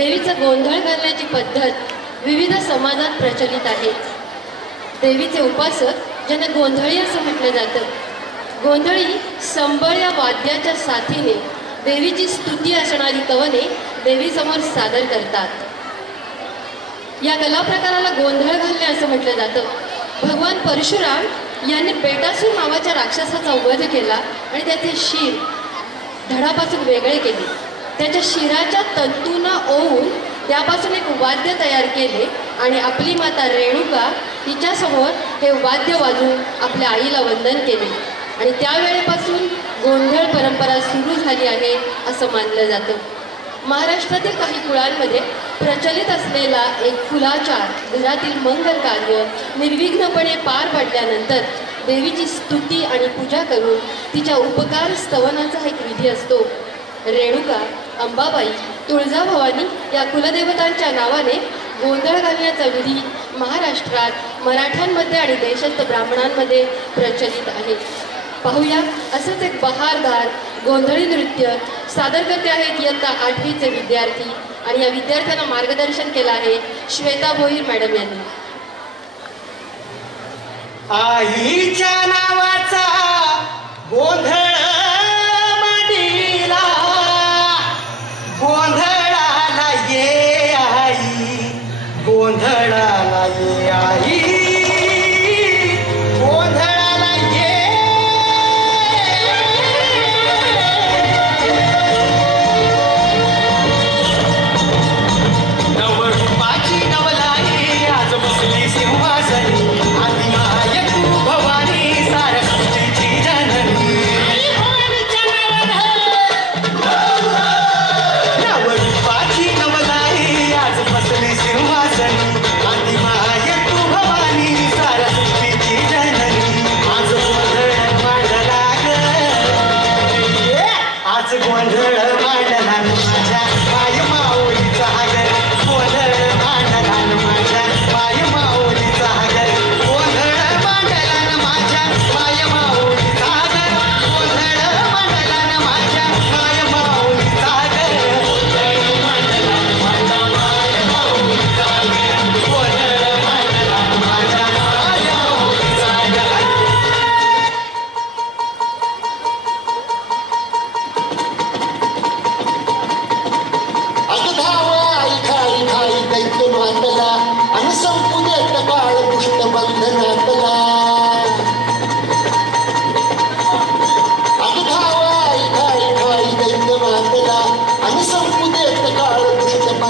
देवीचं गोंधळ घालण्याची पद्धत विविध समाजात प्रचलित आहे. देवीचे उपासक ज्यांना गोंधळी असं म्हटलं जातं. गोंधळी संबळ या वाद्याच्या साथीने देवीची स्तुती असणारी कवने देवीसमोर सादर करतात. या कला प्रकाराला गोंधळ घालणे असं म्हटलं जातं. भगवान परशुराम यांनी बेटासूर नावाच्या राक्षसाचा वध केला आणि त्याचे शिर धडापासून वेगळे केले. त्याच्या शिराच्या तंतूंना ओवून त्यापासून एक वाद्य तयार केले आणि आपली माता रेणुका हिच्यासमोर हे वाद्य वाजवून आपल्या आईला वंदन केले. आणि त्यावेळेपासून गोंधळ परंपरा सुरू झाली आहे असं मानलं जातं. महाराष्ट्रातील काही कुळांमध्ये प्रचलित असलेला एक फुलाचार घरातील मंगल कार्य निर्विघ्नपणे पार पडल्यानंतर देवीची स्तुती आणि पूजा करून तिच्या उपकार स्तवनाचा एक विधी असतो. रेणुका अंबाबाई तुळजाभवानी या कुलदेवतांच्या नावाने गोंधळ घालण्याचा विधी महाराष्ट्रात मराठ्यांमध्ये आणि देशस्थ ब्राह्मणांमध्ये प्रचलित आहे. पाहूया असंच एक बहारदार गोंधळी नृत्य सादर करते आहेत इयत्ता आठवीचे विद्यार्थी आणि या विद्यार्थ्यांना मार्गदर्शन केलं आहे श्वेता भोईर मॅडम यांनी. आईच्या नावाचा गोंधळ गोंधळाला ये आई. गोंधळाला ये नवरूपाची नवलाई आज बसली सिंहासनी.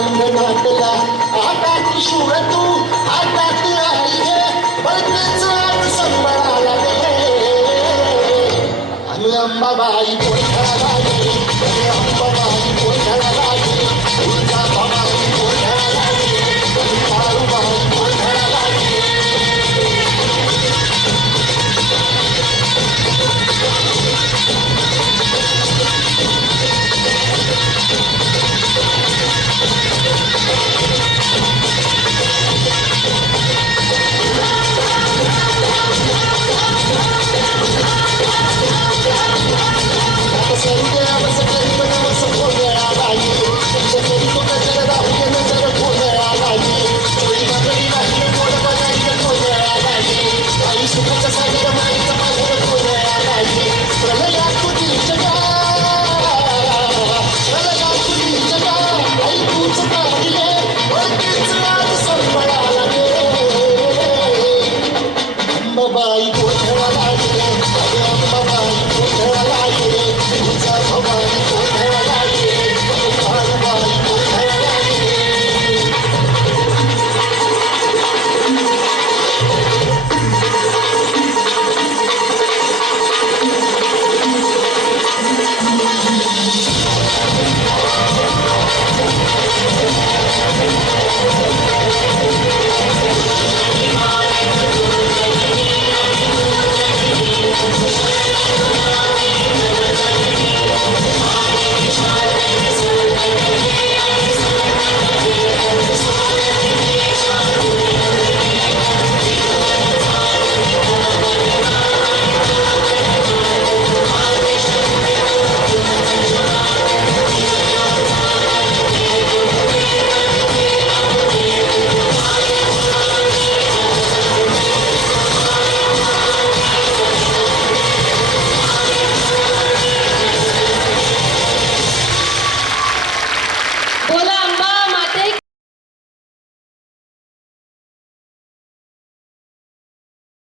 रंग दाटला हातात शुभ तू हातात आहे बळकीचाच संबळाला आणि अंबाबाई कोठळा लागली अंबाबाई कोठळा लागली She got to say,